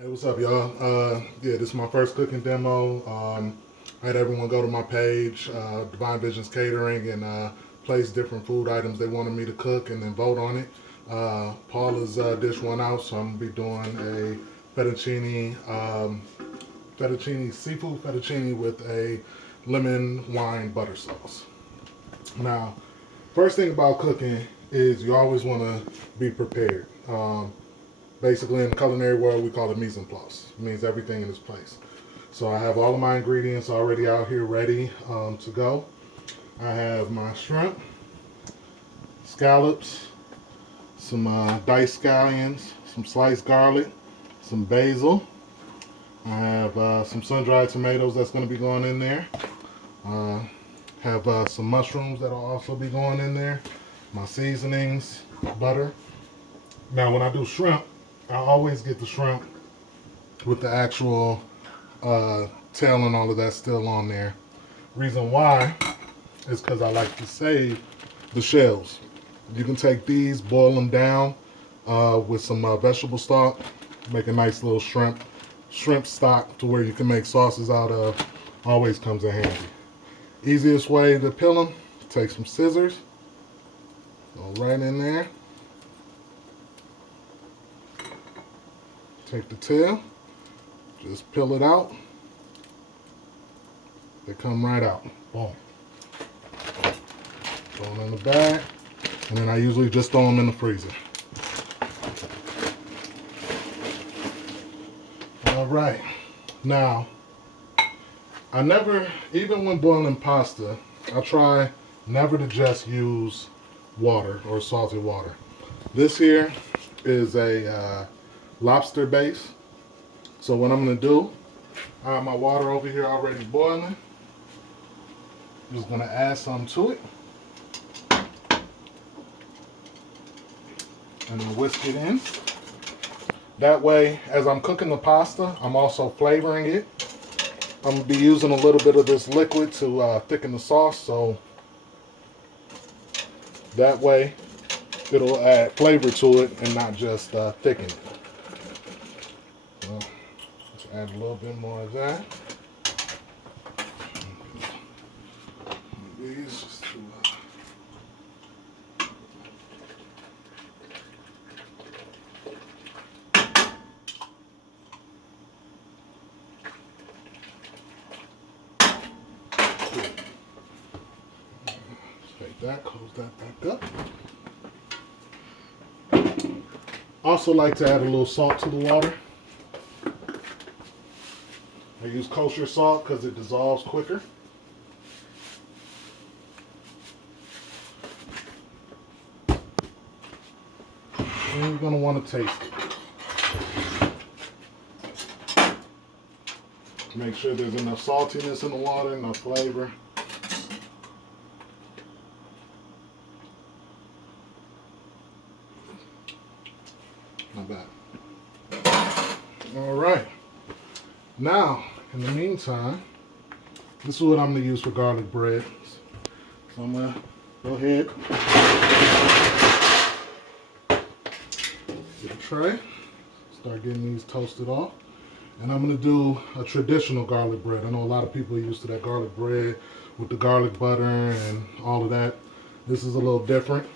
Hey, what's up, y'all? Yeah, this is my first cooking demo. I had everyone go to my page, Divine Visions Catering, and place different food items they wanted me to cook and then vote on it. Paula's dish won out, so I'm gonna be doing a seafood fettuccine with a lemon wine butter sauce. Now, first thing about cooking is you always want to be prepared. Basically, in the culinary world, we call it mise en place. It means everything in its place. So I have all of my ingredients already out here ready to go. I have my shrimp, scallops, some diced scallions, some sliced garlic, some basil. I have some sun-dried tomatoes that's going to be going in there. Uh, have some mushrooms that'll also be going in there. My seasonings, butter. Now, when I do shrimp, I always get the shrimp with the actual tail and all of that still on there. Reason why is because I like to save the shells. You can take these, boil them down with some vegetable stock, make a nice little shrimp stock to where you can make sauces out of. Always comes in handy. Easiest way to peel them, take some scissors, go right in there, take the tail, just peel it out. They come right out. Boom. Throw them in the bag, and then I usually just throw them in the freezer. All right. Now, I never, even when boiling pasta, I try never to just use water or salty water. This here is a lobster base. So what I'm going to do, I have my water over here already boiling. I'm just going to add some to it. And then whisk it in. That way, as I'm cooking the pasta, I'm also flavoring it. I'm going to be using a little bit of this liquid to thicken the sauce, so that way it'll add flavor to it and not just thicken it. So, let's add a little bit more of that. These just to take that, close that back up. Also like to add a little salt to the water. I use kosher salt because it dissolves quicker. And you're going to want to taste it. Make sure there's enough saltiness in the water, enough flavor. Not bad. All right. Now, in the meantime, this is what I'm going to use for garlic bread. So I'm going to go ahead, get a tray, start getting these toasted off. And I'm going to do a traditional garlic bread. I know a lot of people are used to that garlic bread with the garlic butter and all of that. This is a little different.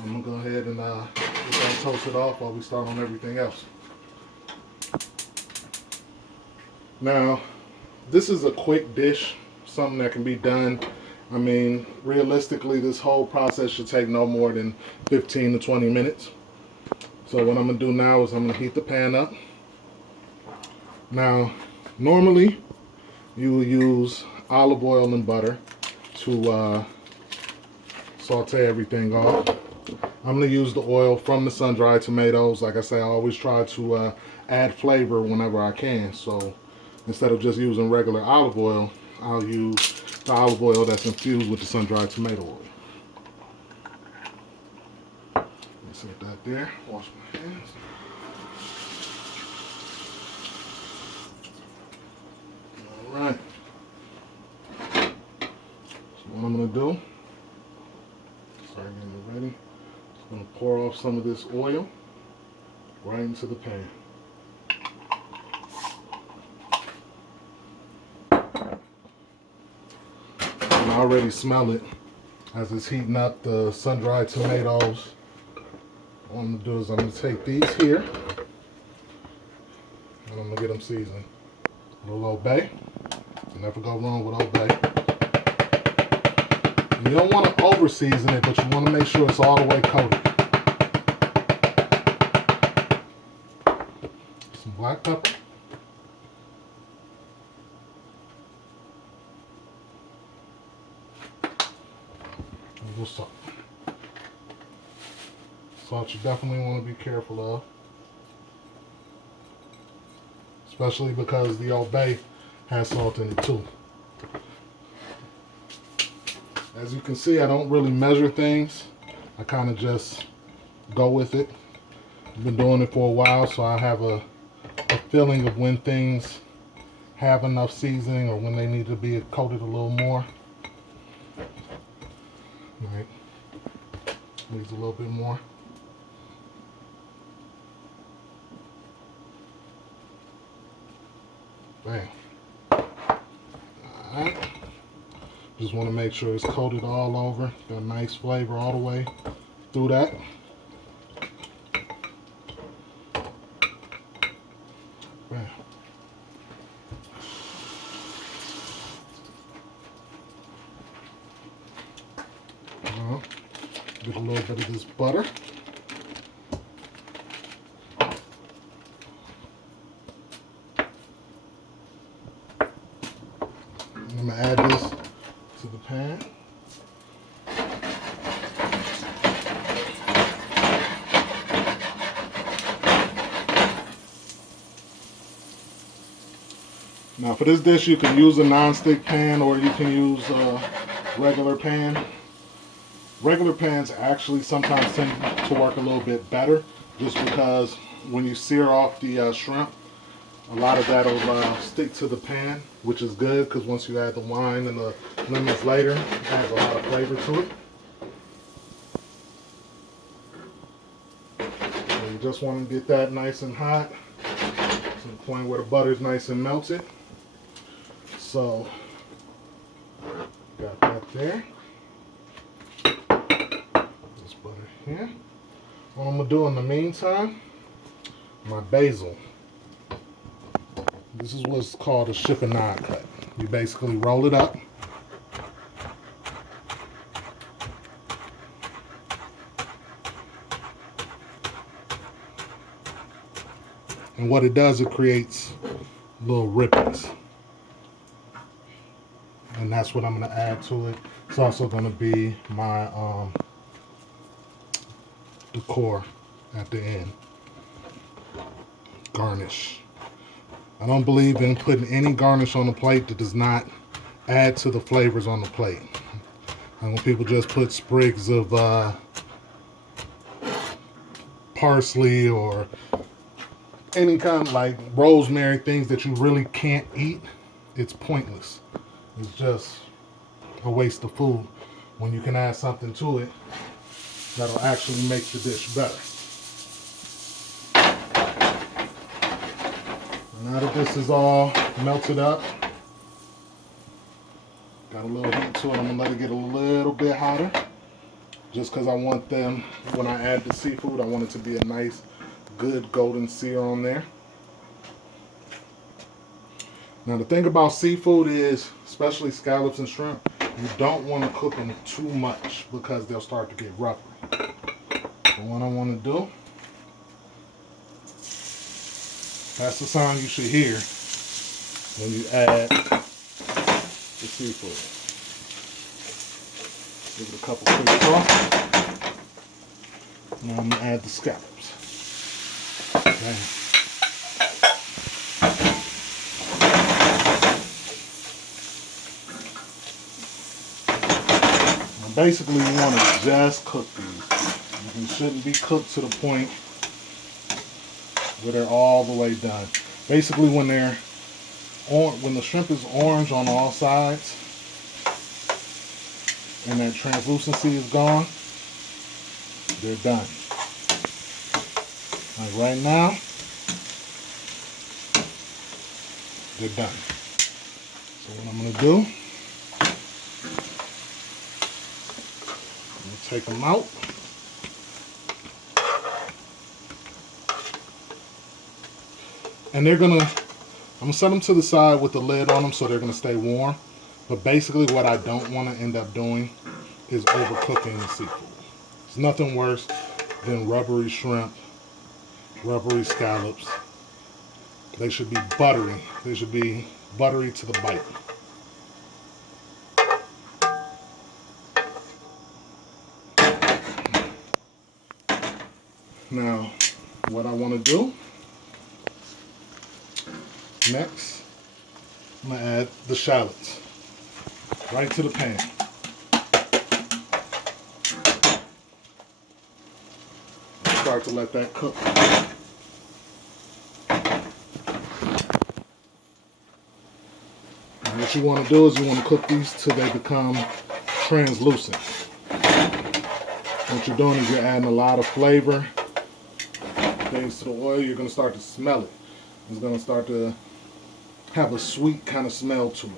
I'm going to go ahead and get that toasted off while we start on everything else. Now, this is a quick dish, something that can be done. I mean, realistically, this whole process should take no more than 15 to 20 minutes. So what I'm going to do now is I'm going to heat the pan up. Now, normally, you will use olive oil and butter to saute everything off. I'm going to use the oil from the sun-dried tomatoes. Like I say, I always try to add flavor whenever I can. So instead of just using regular olive oil, I'll use the olive oil that's infused with the sun-dried tomato oil. Set that there. Wash my hands. All right. So what I'm going to do, start getting it ready. Just going to pour off some of this oil right into the pan. already smell it as it's heating up, the sun-dried tomatoes. What I'm gonna do is I'm gonna take these here and I'm gonna get them seasoned. A little Old Bay. Never go wrong with Old Bay. You don't want to over season it, but you want to make sure it's all the way coated. Some black pepper. A little salt. Salt you definitely want to be careful of. Especially because the Old Bay has salt in it too. As you can see, I don't really measure things. I kind of just go with it. I've been doing it for a while, so I have a feeling of when things have enough seasoning or when they need to be coated a little more. All right. Needs a little bit more. Bam. Alright. Just want to make sure it's coated all over. Got a nice flavor all the way through that. Bam. Get a little bit of this butter. I'm going to add this to the pan. Now for this dish you can use a non-stick pan or you can use a regular pan. Regular pans actually sometimes tend to work a little bit better just because when you sear off the shrimp, a lot of that will stick to the pan, which is good because once you add the wine and the lemons later, it adds a lot of flavor to it. So you just want to get that nice and hot to the point where the butter is nice and melted. So, got that there. This butter here. What I'm going to do in the meantime, my basil. This is what's called a chiffonade cut. You basically roll it up. And what it does, it creates little ripples. And that's what I'm going to add to it. It's also going to be my decor at the end. Garnish. I don't believe in putting any garnish on the plate that does not add to the flavors on the plate. And when people just put sprigs of parsley or any kind of like rosemary, things that you really can't eat, it's pointless. It's just a waste of food when you can add something to it that'll actually make the dish better. Now that this is all melted up, got a little heat to it, I'm going to let it get a little bit hotter. Just because I want them, when I add the seafood, I want it to be a nice, good golden sear on there. Now the thing about seafood is, especially scallops and shrimp, you don't want to cook them too much because they'll start to get rougher. So what I want to do, that's the sound you should hear when you add the seafood. Give it a couple quick toss. Now I'm going to add the scallops. Okay. Now basically you want to just cook these. You shouldn't be cooked to the point where they're all the way done. Basically when they're when the shrimp is orange on all sides and that translucency is gone, they're done. Like right now, they're done. So what I'm going to do, Take them out. And I'm gonna set them to the side with the lid on them so they're gonna stay warm. But basically what I don't wanna end up doing is overcooking the seafood. There's nothing worse than rubbery shrimp, rubbery scallops. They should be buttery. They should be buttery to the bite. Now, what I want to do next, I'm going to add the shallots right to the pan. Start to let that cook. And what you want to do is you want to cook these till they become translucent. What you're doing is you're adding a lot of flavor, things to the oil. You're going to start to smell it. It's going to start to have a sweet kind of smell to it.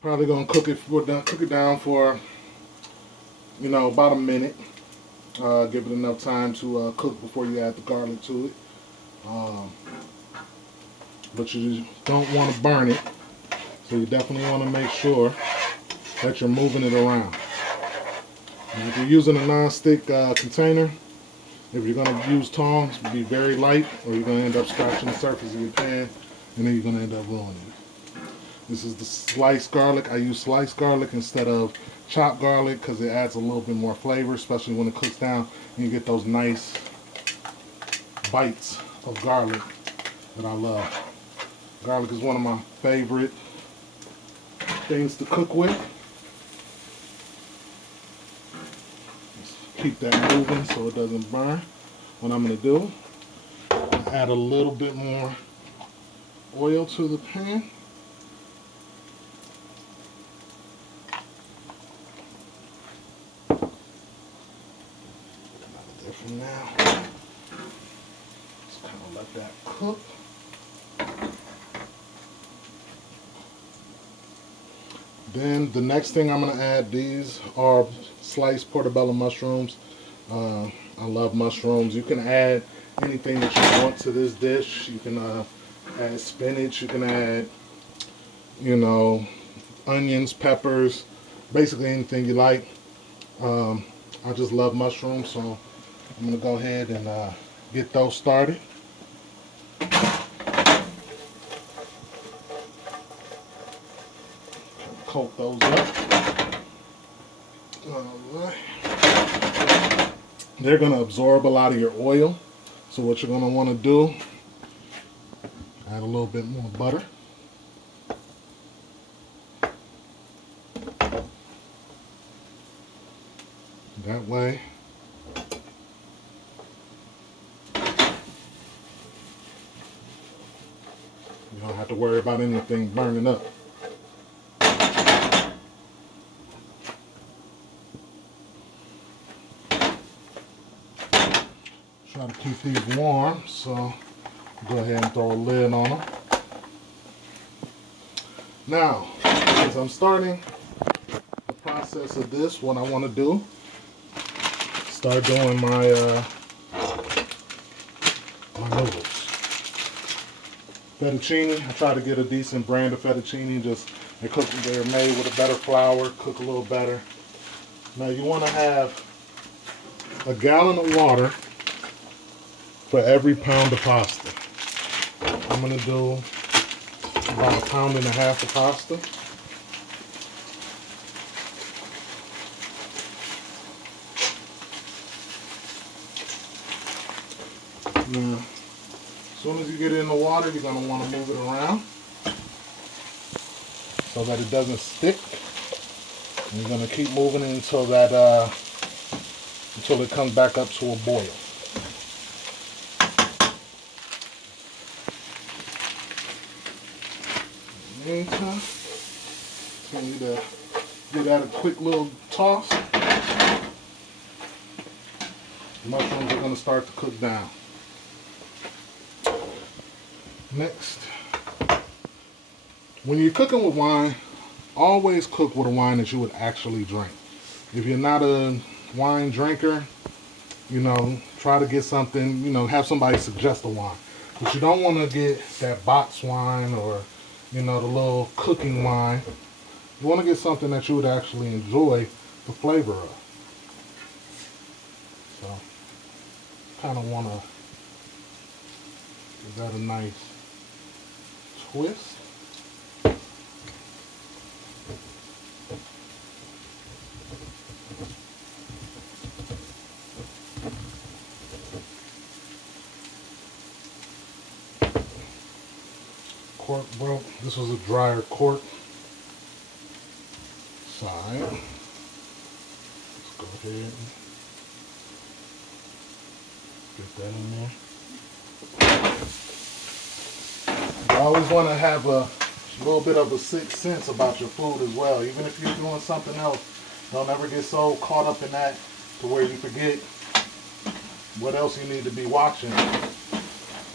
Probably going to cook it down for, you know, about a minute. Give it enough time to cook before you add the garlic to it. But you don't want to burn it, so you definitely want to make sure that you're moving it around. And if you're using a non-stick container, if you're going to use tongs, be very light, or you're going to end up scratching the surface of your pan, and then you're going to end up ruining it. This is the sliced garlic. I use sliced garlic instead of chopped garlic because it adds a little bit more flavor, especially when it cooks down and you get those nice bites of garlic that I love. Garlic is one of my favorite things to cook with. Just keep that moving so it doesn't burn. What I'm going to do, add a little bit more oil to the pan. From now, just kind of let that cook. Then the next thing I'm going to add, these are sliced portobello mushrooms. I love mushrooms. You can add anything that you want to this dish. You can add spinach. You can add, you know, onions, peppers, basically anything you like. I just love mushrooms, so I'm going to go ahead and get those started. Coat those up. Alright. They're going to absorb a lot of your oil. So what you're going to want to do, add a little bit more butter. That way you don't have to worry about anything burning up. Try to keep these warm, so go ahead and throw a lid on them. Now, as I'm starting the process of this, what I want to do, start doing my noodles. Fettuccine, I try to get a decent brand of fettuccine. They're made with a better flour, cook a little better. Now you want to have a gallon of water for every pound of pasta. I'm going to do about 1.5 pounds of pasta. Now, as soon as you get it in the water, you're going to want to move it around so that it doesn't stick. And you're going to keep moving it until it comes back up to a boil. In the meantime, continue to give that a quick little toss. The mushrooms are going to start to cook down. Next, When you're cooking with wine, always cook with a wine that you would actually drink. If you're not a wine drinker, try to get something, have somebody suggest a wine. But you don't want to get that box wine or, the little cooking wine. You want to get something that you would actually enjoy the flavor of. So, kind of want to give that a nice twist. Cork broke. This was a drier cork side. Let's go ahead and get that in there. You always want to have a little bit of a sixth sense about your food as well. Even if you're doing something else, don't ever get so caught up in that to where you forget what else you need to be watching.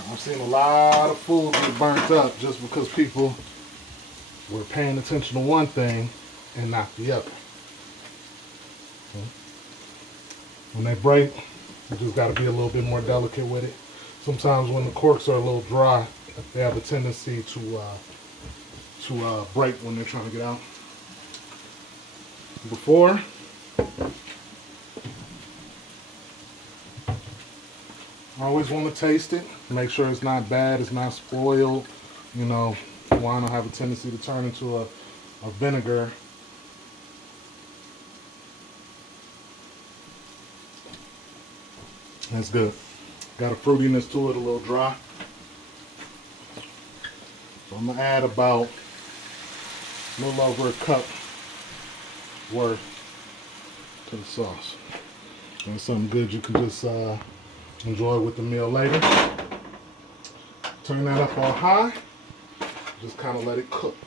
I've seen a lot of food get burnt up just because people were paying attention to one thing and not the other. Okay. When they break, you just got to be a little bit more delicate with it. Sometimes when the corks are a little dry, they have a tendency to break when they're trying to get out. Before, I always want to taste it, make sure it's not bad, it's not spoiled. Wine will have a tendency to turn into a vinegar. That's good. Got a fruitiness to it, a little dry. So I'm going to add about a little over a cup worth to the sauce. That's something good you can just enjoy with the meal later. Turn that up on high. Just kind of let it cook.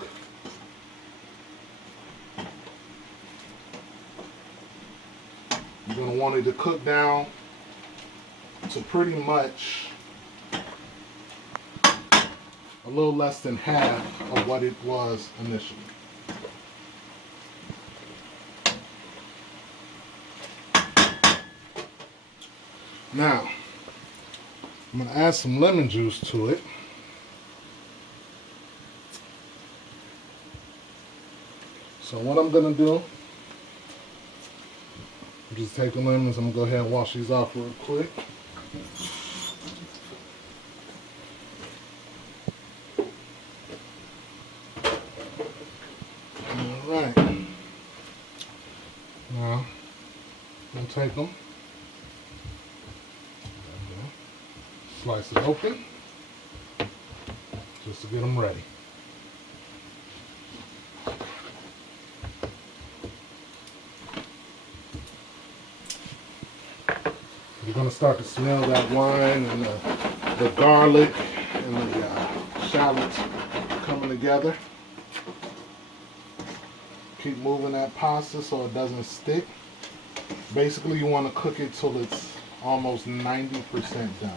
You're going to want it to cook down to pretty much a little less than half of what it was initially. Now, I'm going to add some lemon juice to it. So what I'm going to do, just take the lemons, I'm going to go ahead and wash these off real quick. Alright. Now, I'm going to take them. Slice it open just to get them ready. You're going to start to smell that wine and the garlic and the shallots coming together. Keep moving that pasta so it doesn't stick. Basically, you want to cook it till it's almost 90% done.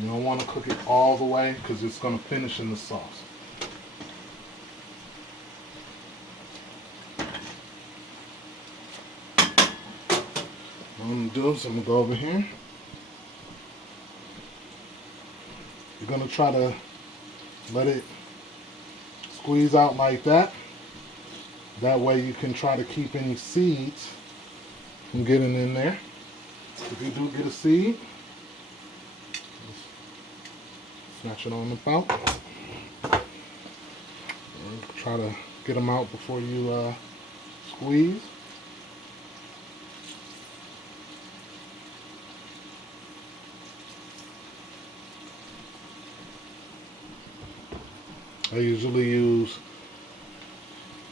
You don't want to cook it all the way because it's going to finish in the sauce. What I'm going to do is I'm going to go over here. You're going to try to let it squeeze out like that. That way you can try to keep any seeds from getting in there. If you do get a seed, snatch it on about. Try to get them out before you squeeze. I usually use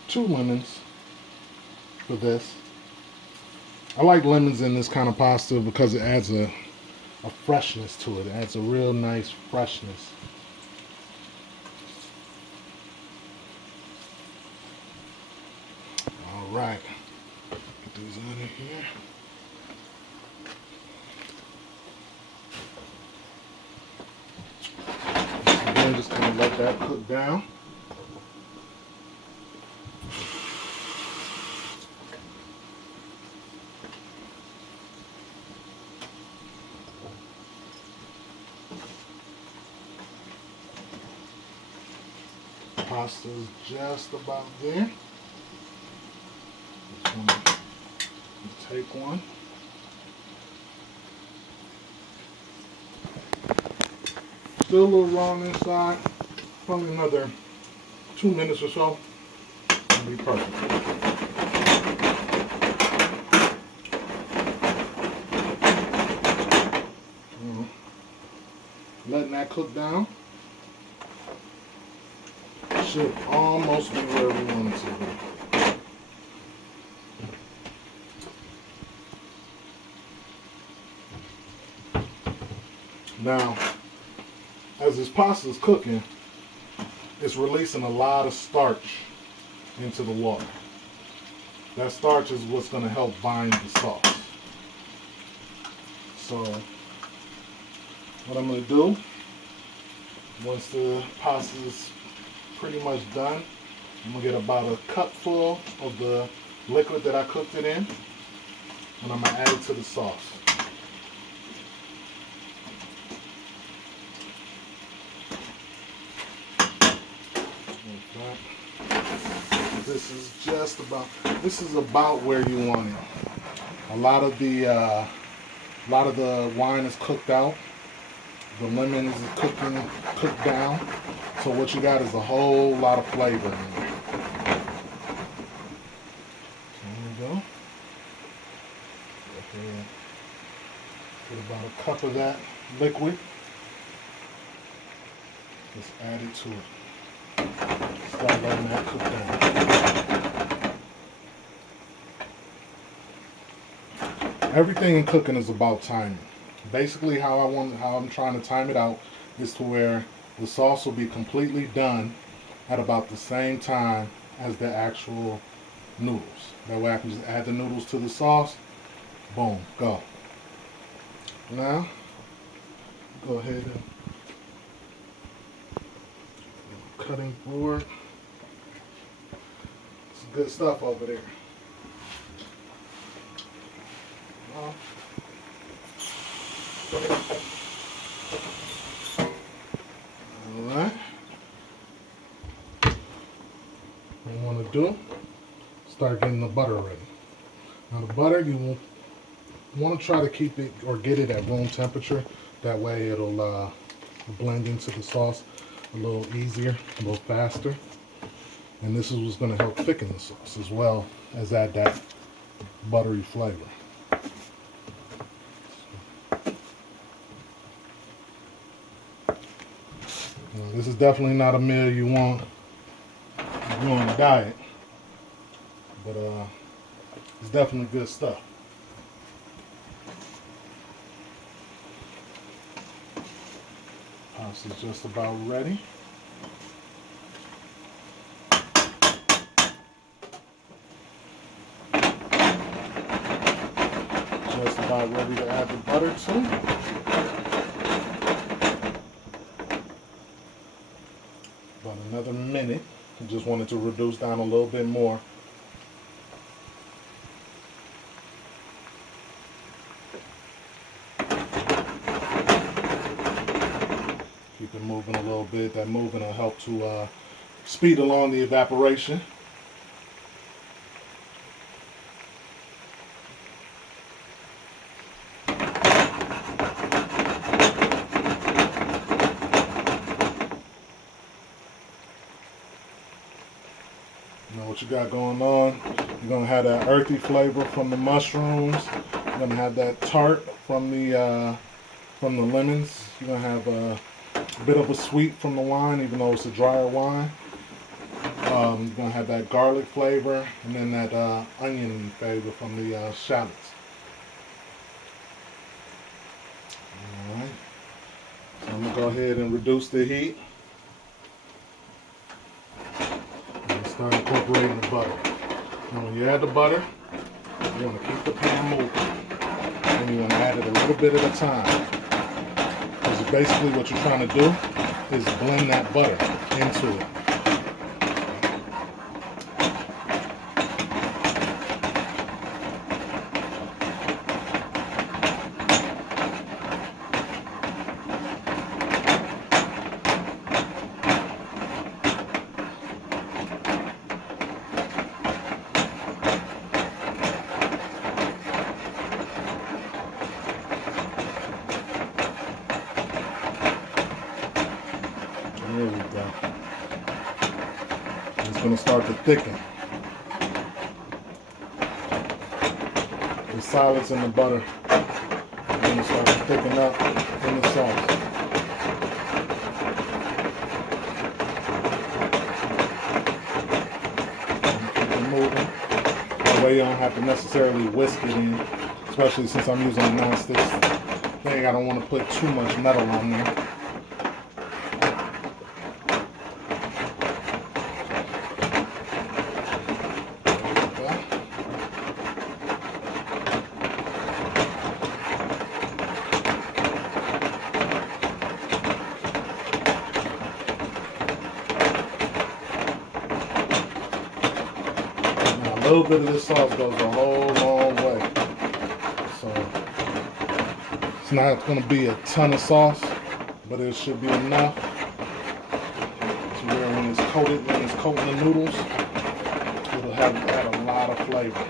2 lemons for this. I like lemons in this kind of pasta because it adds a freshness to it. It adds a real nice freshness. All right, get these out of here. Again, just kind of let that cook down. Pasta's just about there. Just gonna take one. Still a little raw on the inside. Probably another 2 minutes or so. It'll be perfect. Letting that cook down. Should almost be where we want it to be. Now, as this pasta is cooking, it's releasing a lot of starch into the water. That starch is what's going to help bind the sauce. So, what I'm going to do, once the pasta is pretty much done, I'm going to get about a cupful of the liquid that I cooked it in, and I'm going to add it to the sauce. This is about where you want it. A lot of the wine is cooked out. The lemon is cooked down. So what you got is a whole lot of flavor in there. There we go. Get about a cup of that liquid. Just add it to it. Start letting that cook down. Everything in cooking is about timing. Basically, how I'm trying to time it out is to where the sauce will be completely done at about the same time as the actual noodles. That way I can just add the noodles to the sauce. Boom, go. Now, go ahead and cutting board. Some good stuff over there. Alright. What you want to do, start getting the butter ready. Now the butter, you want to try to keep it or get it at room temperature. That way it'll blend into the sauce a little easier, a little faster. And this is what's going to help thicken the sauce as well as add that buttery flavor. This is definitely not a meal you want if you're on a diet, but it's definitely good stuff. Pasta's just about ready. Just about ready to add the butter to. About another minute. I just wanted to reduce down a little bit more. Keep it moving a little bit. That moving will help to speed along the evaporation. What you got going on, you're going to have that earthy flavor from the mushrooms. You're going to have that tart from the lemons. You're going to have a bit of a sweet from the wine, even though it's a drier wine. You're going to have that garlic flavor, and then that onion flavor from the shallots. Alright, so I'm going to go ahead and reduce the heat. Start incorporating the butter. Now when you add the butter, you want to keep the pan moving. And you want to add it a little bit at a time. Because basically what you're trying to do is blend that butter into it. going to start to thicken. The solids in the butter are going to start to thicken up in the sauce. Keep it moving. That way you don't have to necessarily whisk it in, especially since I'm using a non-stick thing. I don't want to put too much metal on there. A little bit of this sauce goes a whole long way. So it's not going to be a ton of sauce, but it should be enough to where when it's coating the noodles, it'll add a lot of flavor.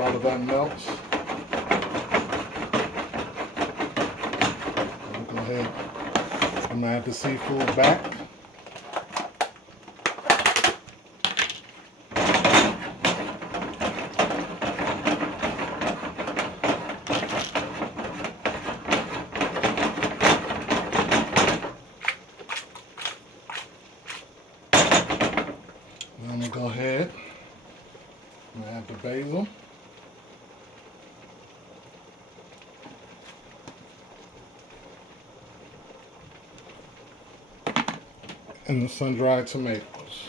All of that melts. I'll go ahead and add the seafood back. Then I'm going to go ahead and add the basil. And the sun-dried tomatoes.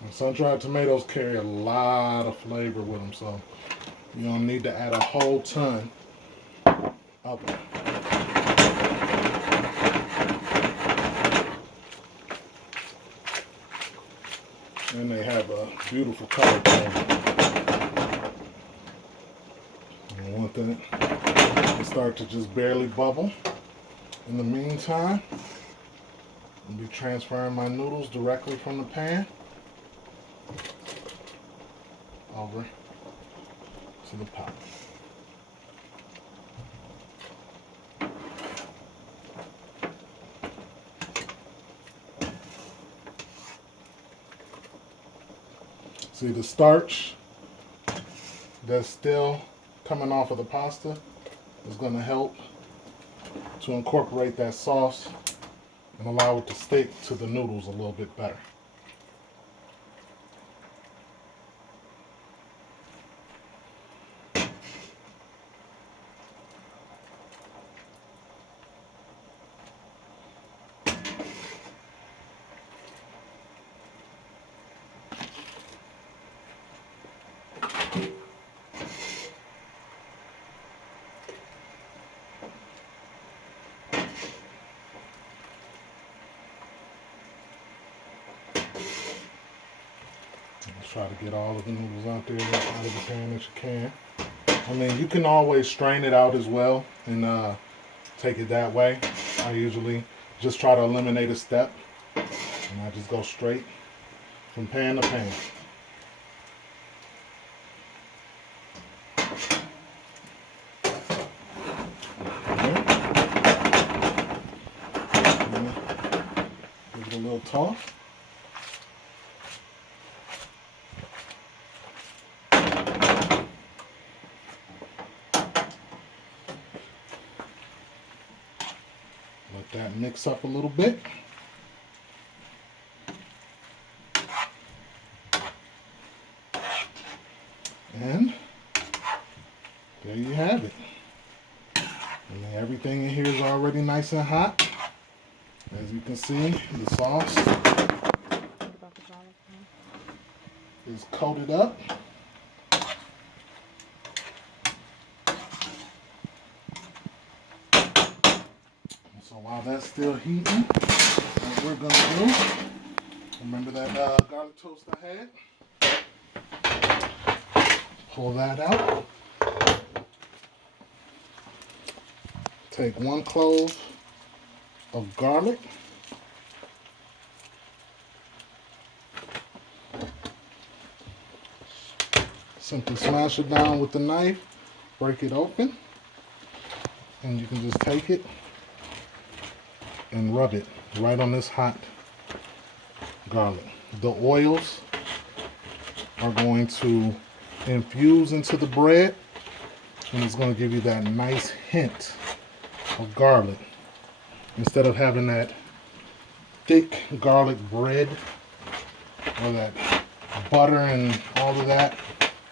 And sun-dried tomatoes carry a lot of flavor with them, so you don't need to add a whole ton of them. And they have a beautiful color to them. I want that to start to just barely bubble. In the meantime, I'll be transferring my noodles directly from the pan over to the pot. See the starch that's still coming off of the pasta is going to help to incorporate that sauce and allow it to stick to the noodles a little bit better. Try to get all of the noodles out there out of the pan that you can. I mean, you can always strain it out as well and take it that way. I usually just try to eliminate a step and I just go straight from pan to pan. Give it a little toss. Let that mix up a little bit. And there you have it. And everything in here is already nice and hot. As you can see, the sauce is coated up. So while that's still heating, what we're going to do, remember that garlic toast I had? Pull that out. take 1 clove of garlic. Simply smash it down with the knife, break it open, and you can just take it and rub it right on this hot garlic. The oils are going to infuse into the bread, and it's going to give you that nice hint of garlic. Instead of having that thick garlic bread or that butter and all of that,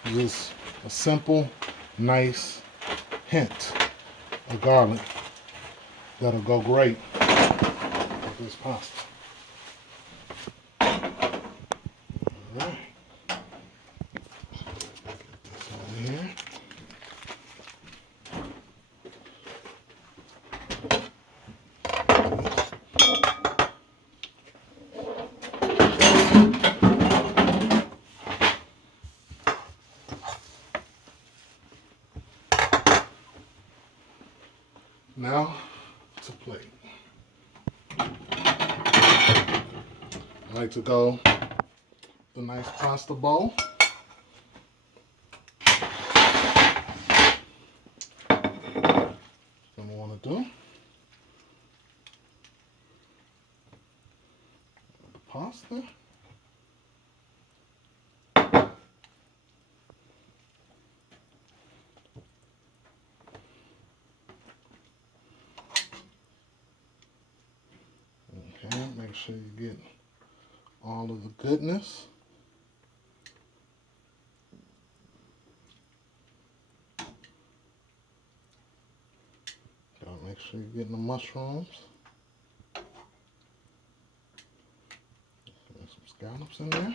just a simple, nice hint of garlic that'll go great with this pasta. Alright. This over here. Now to plate. I like to go the nice pasta bowl. What I want to do. The pasta. Okay, make sure you get all of the goodness. Gotta make sure you're getting the mushrooms. There's some scallops in there.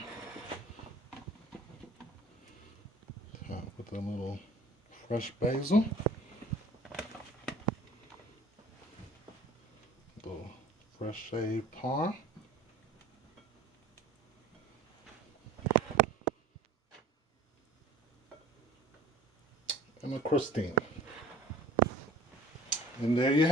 With a little fresh basil. A little fresh shaved parm. And a crostini. And there you have it.